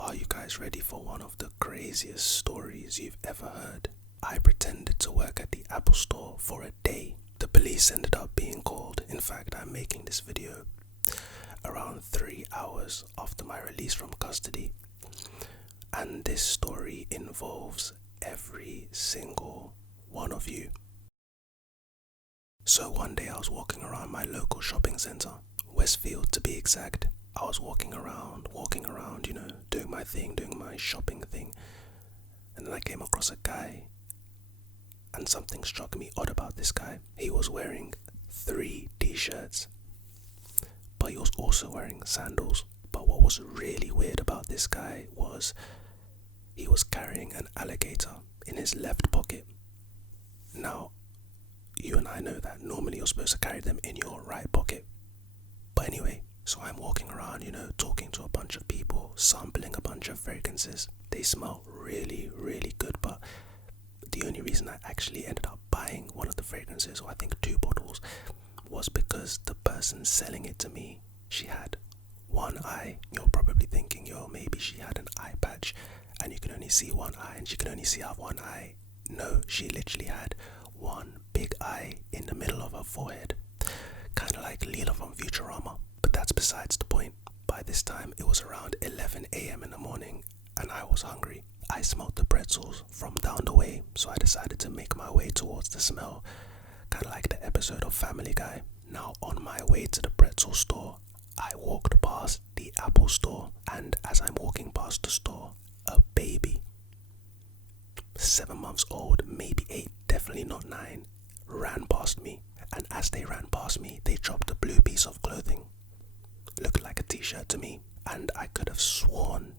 Are you guys ready for one of the craziest stories you've ever heard? I pretended to work at the Apple store for a day. The police ended up being called. In fact, I'm making this video around 3 hours after my release from custody. And this story involves every single one of you. So one day I was walking around my local shopping centre, Westfield to be exact. I was walking around, doing my thing, doing my shopping thing. And then I came across a guy, and something struck me odd about this guy. He was wearing 3 t-shirts, but he was also wearing sandals. But what was really weird about this guy was he was carrying an alligator in his left pocket. Now, you and I know that normally you're supposed to carry them in your right pocket. But anyway, so I'm walking around, talking to a bunch of people, sampling a bunch of fragrances. They smell really, really good, but the only reason I actually ended up buying one of the fragrances, or I think 2 bottles, was because the person selling it to me, she had one eye. You're probably thinking, maybe she had an eye patch and you can only see one eye and she can only see out one eye. No, she literally had one big eye in the middle of her forehead, kind of like Leela from Futurama. But that's besides the point. By this time it was around 11 a.m. in the morning and I was hungry. I smelled the pretzels from down the way, so I decided to make my way towards the smell, kind of like the episode of Family Guy. Now on my way to the pretzel store, I walked past the Apple store, and as I'm walking past the store, a baby, 7 months old, maybe 8, definitely not 9, ran past me. And as they ran past me, they dropped a blue piece of clothing. Looked like a t-shirt to me, and I could have sworn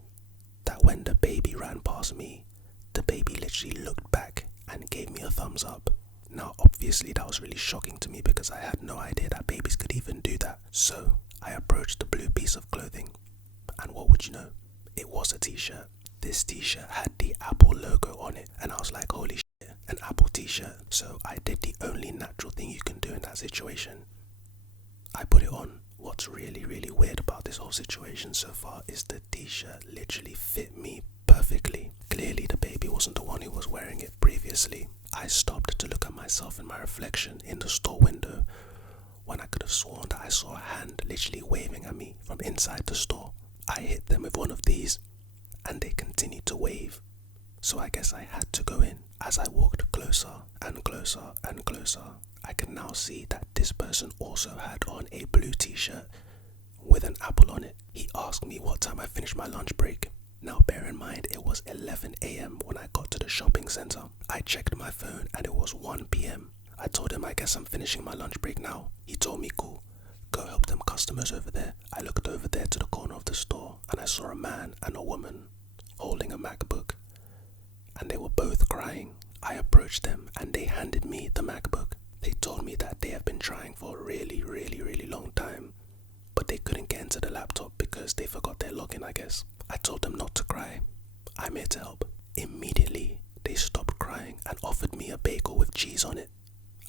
that when the baby ran past me, the baby literally looked back and gave me a thumbs up. Now obviously that was really shocking to me because I had no idea that babies could even do that. So I approached the blue piece of clothing, and what would you know? It was a t-shirt. This t-shirt had the Apple logo on it, and I was like, holy shit, an Apple t-shirt. So I did the only natural thing you can do in that situation. I put it on. What's really, really weird about this whole situation so far is the t-shirt literally fit me perfectly. Clearly the baby wasn't the one who was wearing it previously. I stopped to look at myself in my reflection in the store window when I could have sworn that I saw a hand literally waving at me from inside the store. I hit them with one of these and they continued to wave. So I guess I had to go in. As I walked closer and closer and closer, I can now see that this person also had on a blue t-shirt with an apple on it. He asked me what time I finished my lunch break. Now bear in mind it was 11 a.m. when I got to the shopping centre. I checked my phone and it was 1 p.m. I told him I guess I'm finishing my lunch break now. He told me cool, go help them customers over there. I looked over there to the corner of the store and I saw a man and a woman holding a MacBook, and they were both crying. I approached them and they handed me the MacBook. They told me that they have been trying for a really, really, really long time, but they couldn't get into the laptop because they forgot their login, I guess. I told them not to cry. I'm here to help. Immediately, they stopped crying and offered me a bagel with cheese on it.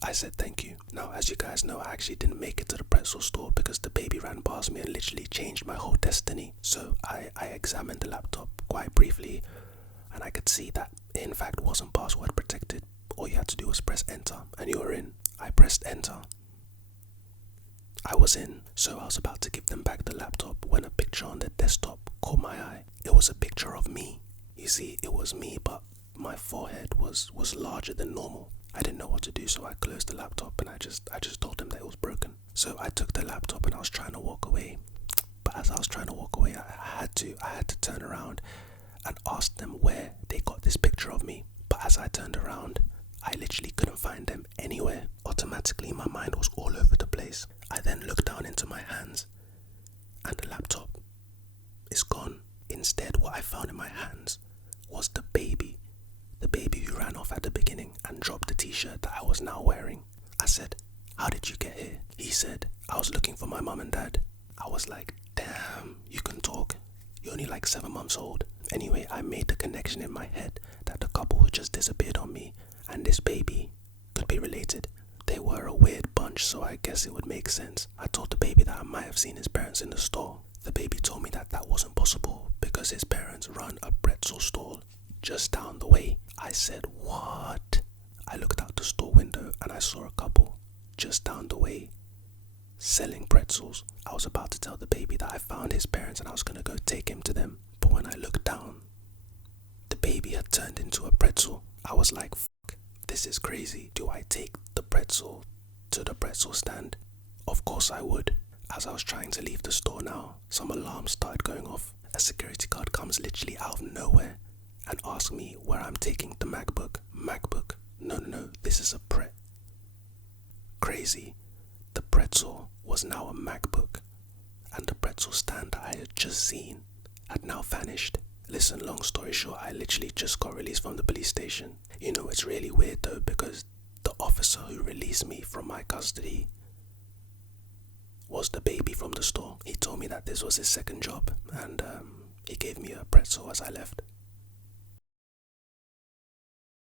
I said thank you. Now, as you guys know, I actually didn't make it to the pretzel store because the baby ran past me and literally changed my whole destiny. So I examined the laptop quite briefly and I could see that it in fact wasn't password protected. All you had to do was press enter and you were in. I pressed enter. I was in, so I was about to give them back the laptop when a picture on the desktop caught my eye. It was a picture of me. You see, it was me, but my forehead was larger than normal. I didn't know what to do, so I closed the laptop and I just told them that it was broken. So I took the laptop and I was trying to walk away. But as I was trying to walk away, I had to turn around and ask them where they got this picture of me. But as I turned around, I literally couldn't find them anywhere. Automatically, my mind was all over the place. I then looked down into my hands and the laptop is gone. Instead, what I found in my hands was the baby who ran off at the beginning and dropped the t-shirt that I was now wearing. I said, how did you get here? He said, I was looking for my mum and dad. I was like, damn, you can talk. You're only like 7 months old. Anyway, I made the connection in my head that the couple who just disappeared on me and this baby could be related. They were a weird bunch, so I guess it would make sense. I told the baby that I might have seen his parents in the store. The baby told me that that wasn't possible because his parents just down the way. I said, what? I looked out the store window and I saw a couple just down the way selling pretzels. I was about to tell the baby that I found his parents and I was going to go take him to them. But when I looked down, the baby had turned into a pretzel. I was like, fuck, this is crazy. Do I take the pretzel to the pretzel stand? Of course I would. As I was trying to leave the store now, some alarms started going off. A security guard comes literally out of nowhere and asks me where I'm taking the MacBook. MacBook? No, this is a pret. Crazy. The pretzel was now a MacBook, and the pretzel stand I had just seen had now vanished. Listen, long story short, I literally just got released from the police station. You know, it's really weird though, because the officer who released me from my custody was the baby from the store. He told me that this was his second job, and he gave me a pretzel as I left.